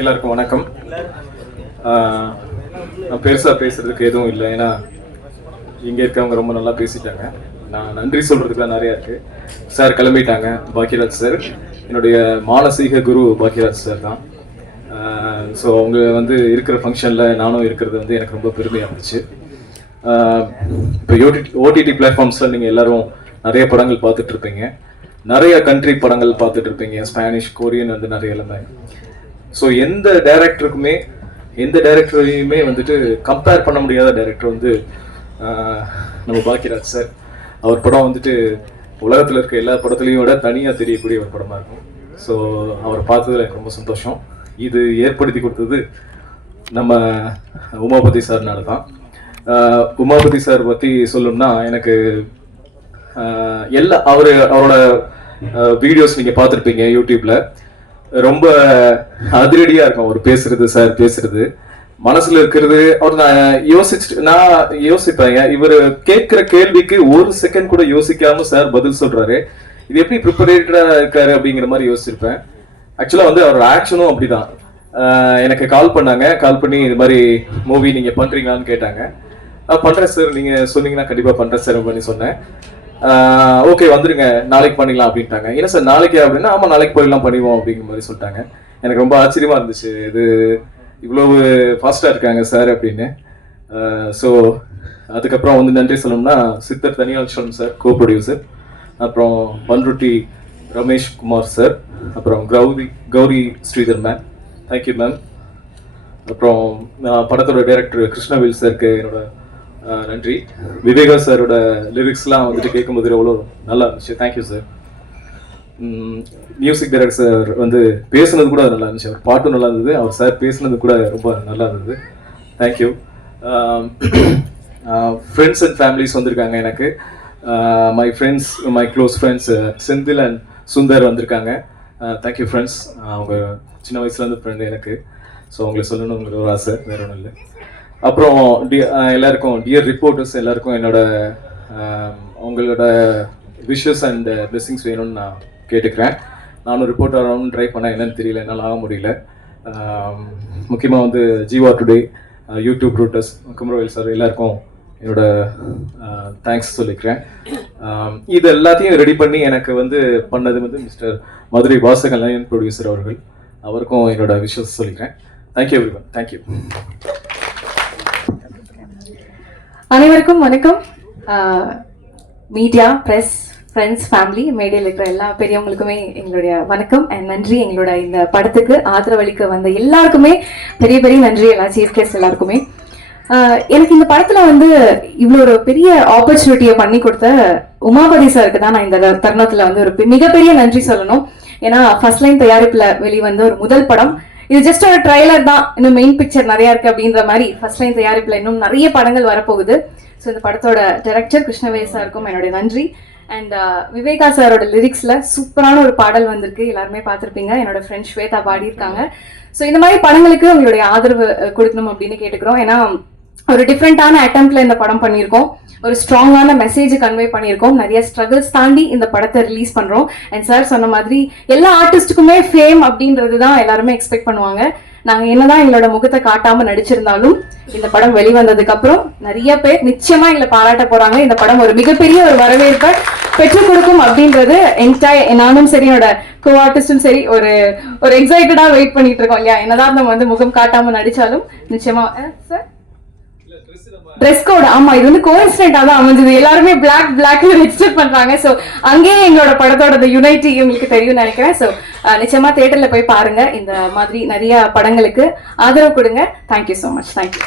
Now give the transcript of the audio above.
எல்லாருக்கும் வணக்கம். நான் பெருசாக பேசுறதுக்கு எதுவும் இல்லை, ஏன்னா இங்கே இருக்கவங்க ரொம்ப நல்லா பேசிட்டாங்க. நான் நன்றி சொல்றதுக்குலாம் நிறையா இருக்கு. சார் கிளம்பிட்டாங்க, பாக்கியராஜ் சார் என்னுடைய மானசீக குரு பாக்கியராஜ் சார் தான். ஸோ அவங்க வந்து இருக்கிற ஃபங்க்ஷனில் நானும் இருக்கிறது வந்து எனக்கு ரொம்ப பெருமையாக இருந்துச்சு. இப்போ ஓடிடி பிளாட்ஃபார்ம்ஸில் நீங்கள் எல்லோரும் நிறைய படங்கள் பார்த்துட்ருப்பீங்க, நிறைய கண்ட்ரி படங்கள் பார்த்துட்டு இருப்பீங்க, ஸ்பானிஷ், கொரியன் வந்து நிறைய எல்லாமே. ஸோ எந்த டைரக்டரையுமே வந்துட்டு கம்பேர் பண்ண முடியாத டைரக்டர் வந்து நம்ம பாக்கியராஜ் சார். அவர் படம் வந்துட்டு உலகத்தில் இருக்க எல்லா படத்துலையும் விட தனியாக தெரியக்கூடிய ஒரு படமாக இருக்கும். ஸோ அவரை பார்த்ததில் எனக்கு ரொம்ப சந்தோஷம். இது ஏற்படுத்தி கொடுத்தது நம்ம உமாபதி சார்னால தான். உமாபதி சார் பற்றி சொல்லணும்னா எனக்கு அவரோட வீடியோஸ் நீங்கள் பார்த்துருப்பீங்க யூடியூப்ல. ரொம்ப அதிரடியாக இருக்கும் அவர் பேசுறது. சார் பேசுறது மனசுல இருக்கிறது. அவர் நான் யோசிப்பேன், இவர் கேட்கிற கேள்விக்கு ஒரு செகண்ட் கூட யோசிக்காம சார் பதில் சொல்றாரு, இது எப்படி ப்ரிப்பரேட்டடா இருக்காரு அப்படிங்கிற மாதிரி யோசிச்சிருப்பேன். ஆக்சுவலா வந்து அவரோட ஆக்ஷனும் அப்படிதான். எனக்கு கால் பண்ணி இது மாதிரி மூவி நீங்க பண்றீங்களான்னு கேட்டாங்க. பண்றேன் சார், நீங்க சொன்னீங்கன்னா கண்டிப்பா பண்றேன் சார் பண்ணி சொன்னேன். ஓகே வந்துருங்க, நாளைக்கு பண்ணிக்கலாம் அப்படின்ட்டாங்க. என்ன சார் நாளைக்கு அப்படின்னா, ஆமா நாளைக்கு போயிடலாம் பண்ணிடுவோம் அப்படிங்கிற மாதிரி சொல்லிட்டாங்க. எனக்கு ரொம்ப ஆச்சரியமா இருந்துச்சு, இது இவ்வளவு ஃபாஸ்டா இருக்காங்க சார் அப்படின்னு. ஸோ அதுக்கப்புறம் வந்து நன்றி சொல்லணும்னா சித்தர் தனியால்சன் சார் கோ ப்ரொடியூசர், அப்புறம் பன்ருட்டி ரமேஷ் குமார் சார், அப்புறம் Gowri Sridhar ma'am, thank you ma'am. அப்புறம் படத்தோட டைரக்டர் கிருஷ்ணவேல் சாருக்கு என்னோட நன்றி. விவேகா சாரோட லிரிக்ஸ்லாம் வந்துட்டு கேட்கும்போது எவ்வளோ நல்லா இருந்துச்சு, thank you sir. Music director sir வந்து பேசுனது கூட நல்லா இருந்துச்சு, அவர் பாட்டும் நல்லா இருந்தது, அவர் சார் பேசுனது கூட ரொம்ப நல்லா இருந்தது, தேங்க்யூ. ஃப்ரெண்ட்ஸ் அண்ட் ஃபேமிலிஸ் வந்திருக்காங்க எனக்கு. My friends, my close friends Senthil and Sundar வந்திருக்காங்க, தேங்க்யூ ஃப்ரெண்ட்ஸ். அவங்க சின்ன வயசுலேருந்து ஃப்ரெண்டு எனக்கு. ஸோ அவங்களை சொல்லணுங்கிற ஒரு ஆசை, வேற ஒன்றும் இல்லை. அப்புறம் எல்லாருக்கும் டியர் ரிப்போர்ட்டர்ஸ் எல்லாருக்கும் என்னோட உங்களோட விஷஸ் அண்ட் பிளெஸிங்ஸ் வேணும்னு நான் கேட்டுக்கிறேன். நானும் ரிப்போர்ட்டர் ஆகணும்னு ட்ரை பண்ணேன், என்னன்னு தெரியல, என்னால் ஆக முடியல. முக்கியமாக வந்து Jeeva today, YouTube routers, Kumaravel sir எல்லாருக்கும் என்னோட தேங்க்ஸ் சொல்லிக்கிறேன். இது எல்லாத்தையும் ரெடி பண்ணி எனக்கு வந்து பண்ணது வந்து மிஸ்டர் மதுரை வாசகலையன் ப்ரொடியூசர் அவர்கள், அவருக்கும் என்னோட விஷஸ் சொல்லிக்கிறேன். Thank you every one, thank you. அனைவருக்கும் வணக்கம். மீடியா, பிரஸ், ஃப்ரெண்ட்ஸ், ஃபேமிலி, மேடையில் இருக்கிற எல்லா பெரியவங்களுக்குமே எங்களுடைய வணக்கம் அண்ட் நன்றி. எங்களோட இந்த படத்துக்கு ஆதரவளிக்க வந்த எல்லாருக்குமே பெரிய பெரிய நன்றி, எல்லா சீஃப் கெஸ்ட் எல்லாருக்குமே. எனக்கு இந்த படத்துல வந்து இவ்வளோ ஒரு பெரிய ஆப்பர்ச்சுனிட்டியை பண்ணி கொடுத்த உமாபதி சாருக்கு தான் நான் இந்த தருணத்துல வந்து ஒரு மிகப்பெரிய நன்றி சொல்லணும். ஏன்னா ஃபர்ஸ்ட் லைன் தயாரிப்புல வெளிவந்த ஒரு முதல் படம் இது. ஜஸ்ட் ஒரு ட்ரைலர் தான், இன்னும் மெயின் பிக்சர் நிறைய இருக்கு அப்படின்ற மாதிரி ஃபர்ஸ்ட் லைன் தயாரிப்புல இன்னும் நிறைய படங்கள் வரப்போகுது. ஸோ இந்த படத்தோட டைரக்டர் கிருஷ்ணவேல் சாருக்கும் என்னுடைய நன்றி. அண்ட் விவேகா சாரோட லிரிக்ஸ்ல சூப்பரான ஒரு பாடல் வந்திருக்கு, எல்லாருமே பார்த்துருப்பீங்க, என்னோட ஃப்ரெண்ட் ஸ்வேதா பாடியிருக்காங்க. ஸோ இந்த மாதிரி படங்களுக்கு உங்களுடைய ஆதரவு கொடுக்கணும் அப்படின்னு கேட்டுக்கிறோம். ஏன்னா ஒரு டிஃப்ரெண்டான அட்டம்ப்ட்ல இந்த படம் பண்ணியிருக்கோம், ஒரு ஸ்ட்ராங்கான மெசேஜ் கன்வே பண்ணியிருக்கோம், நிறைய ஸ்ட்ரகிள்ஸ் தாண்டி இந்த படத்தை ரிலீஸ் பண்றோம். அண்ட் சார் சொன்ன மாதிரி எல்லா ஆர்டிஸ்டுக்குமே ஃபேம் அப்படின்றது தான் எல்லாருமே எக்ஸ்பெக்ட் பண்ணுவாங்க. நாங்க என்னதான் எங்களோட முகத்தை காட்டாம நடிச்சிருந்தாலும் இந்த படம் வெளிவந்ததுக்கு அப்புறம் நிறைய பேர் நிச்சயமா எங்களை பாராட்ட போறாங்க. இந்த படம் ஒரு மிகப்பெரிய ஒரு வரவேற்பை பெற்றுக் கொடுக்கும் அப்படின்றது நானும் சரி, என்னோட கோ ஆர்டிஸ்டும் சரி ஒரு எக்ஸைட்டடா வெயிட் பண்ணிட்டு இருக்கோம் இல்லையா. என்னதான் நம்ம வந்து முகம் காட்டாம நடிச்சாலும் நிச்சயமா சார் ட்ரெஸ் கோட், ஆமா இது வந்து கோஇன்சிடென்ட்டா தான் அமைஞ்சது. எல்லாருமே பிளாக்ல ரெஜிஸ்டர் பண்றாங்க. ஸோ அங்கேயே எங்களோட படத்தோட யுனைட்டி உங்களுக்கு தெரியும் நினைக்கிறேன். ஸோ நிச்சயமா தியேட்டர்ல போய் பாருங்க. இந்த மாதிரி நிறைய படங்களுக்கு ஆதரவு கொடுங்க. Thank you so much, thank you.